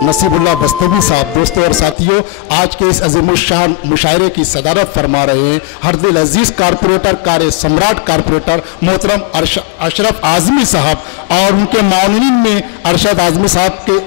नसीबुल्लाह बस्तवी साहब दोस्तों और साथियों आज के इस अजीमुशान मुशायरे की सदारत फरमा रहे हैं हरदिल अजीज कारपोरेटर कार्य सम्राट कारपोरेटर मोहतरम अशरफ आजमी साहब और उनके माउनीन में अरशद आजमी साहब के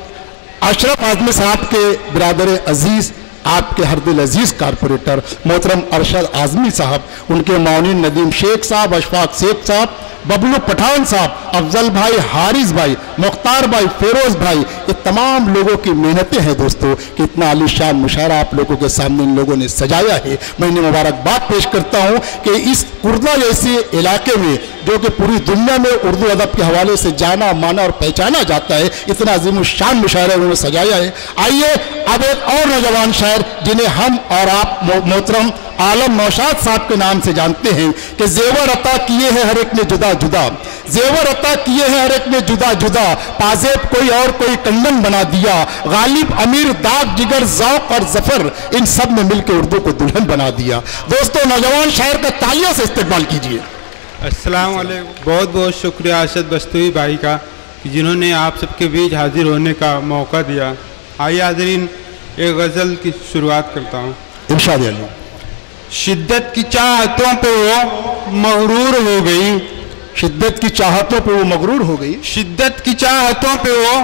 अशरफ आजमी साहब के बिरादर अजीज आपके हरदिल अजीज कारपोरेटर मोहतरम अरशद आजमी साहब, उनके माउनीन नदीम शेख साहब, अशफाक शेख साहब, बबलू पठान साहब, अफजल भाई, हारिस भाई, मुख्तार भाई, फेरोज भाई, ये तमाम लोगों की मेहनतें हैं दोस्तों कि इतना आलीशान मुशायरा आप लोगों के सामने इन लोगों ने सजाया है। मैं इन्हें मुबारकबाद पेश करता हूँ कि इस कुर्दा जैसे इलाके में जो कि पूरी दुनिया में उर्दू अदब के हवाले से जाना माना और पहचाना जाता है, इतना अजीमुशान मुशायरा उन्होंने सजाया है। आइए अब एक और नौजवान शायर जिन्हें हम और आप मोहतरम आलम नौशाद साहब के नाम से जानते हैं कि जेवर अता किए हैं हर एक ने जुदा जुदा, जेवर अता किए हैं हर एक ने जुदा जुदा, पाजेब कोई और कोई कंगन बना दिया, गालिब अमीर दाग जिगर ज़ौक़ और जफर इन सब ने मिलकर उर्दू को दुल्हन बना दिया। दोस्तों नौजवान शायर का तालियों से इस्तेमाल कीजिए। अस्सलाम वालेकुम। बहुत बहुत शुक्रिया अरशद बस्तवी भाई का कि जिन्होंने आप सबके बीच हाजिर होने का मौका दिया। आइए हाज़रीन एक गज़ल की शुरुआत करता हूँ। इंशाअल्लाह। शिद्दत की चाहतों पे वो मगरूर हो गई, शिद्दत की चाहतों पे वो मगरूर हो गई, शिद्दत की चाहतों पे वो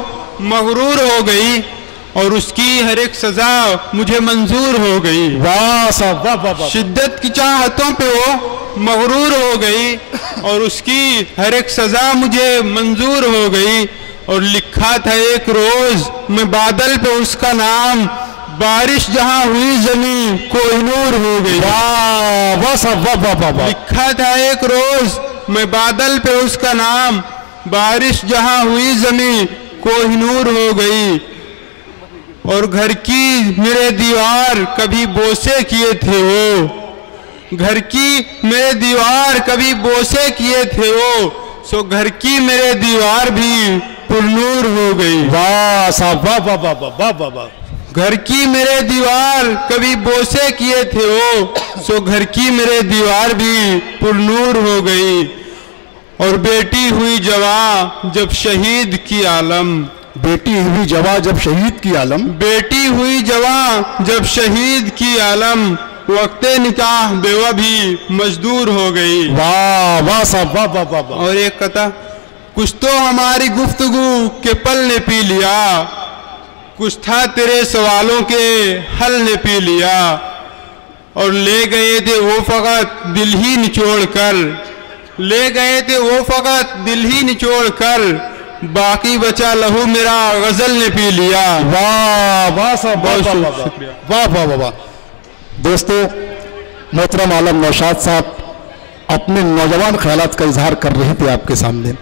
मगरूर हो गई और उसकी हर एक सजा मुझे मंजूर हो गई। वाह साहब वाह वाह वाह। शिद्दत की चाहतों पे वो मगरूर हो गई और उसकी हर एक सजा मुझे मंजूर हो गई। और लिखा था एक रोज मैं बादल पे उसका नाम, बारिश जहां हुई जमीन कोहिनूर हो गई। वाह वाह साहब वाह वाह वाह वाह। लिखा था एक रोज मैं बादल पे उसका नाम, बारिश जहां हुई जमीन कोहिनूर हो गई। और घर की मेरे दीवार कभी बोसे किए थे वो, घर की मेरे दीवार कभी बोसे किए थे वो, सो घर की मेरे दीवार भी पुरनूर हो गई। वाह साहब वाह वाह वाह वाह वाह वाह। घर की मेरे दीवार कभी बोसे किए थे वो, सो घर की मेरे दीवार भी पुरनूर हो गई। और बेटी हुई जवां जब शहीद की आलम, बेटी हुई जवां जब शहीद की आलम, बेटी हुई जवां जब शहीद की आलम, वक्ते निकाह बेवा भी मजदूर हो गई। वाह वाह साहब वाह वाह वाह। और एक कथा, कुछ तो हमारी गुफ्तगू के पल ने पी लिया, कुछ था तेरे सवालों के हल ने पी लिया। और ले गए थे वो फकत दिल ही निचोड़ कर, ले गए थे वो फकत दिल ही निचोड़ कर, बाकी बचा लहू मेरा गजल ने पी लिया। वाह वाह साहब बहुत शुक्रिया। वाह वाह वाह वाह। दोस्तों मोहतरम आलम नौशाद साहब अपने नौजवान ख्यालात का इजहार कर रहे थे आपके सामने।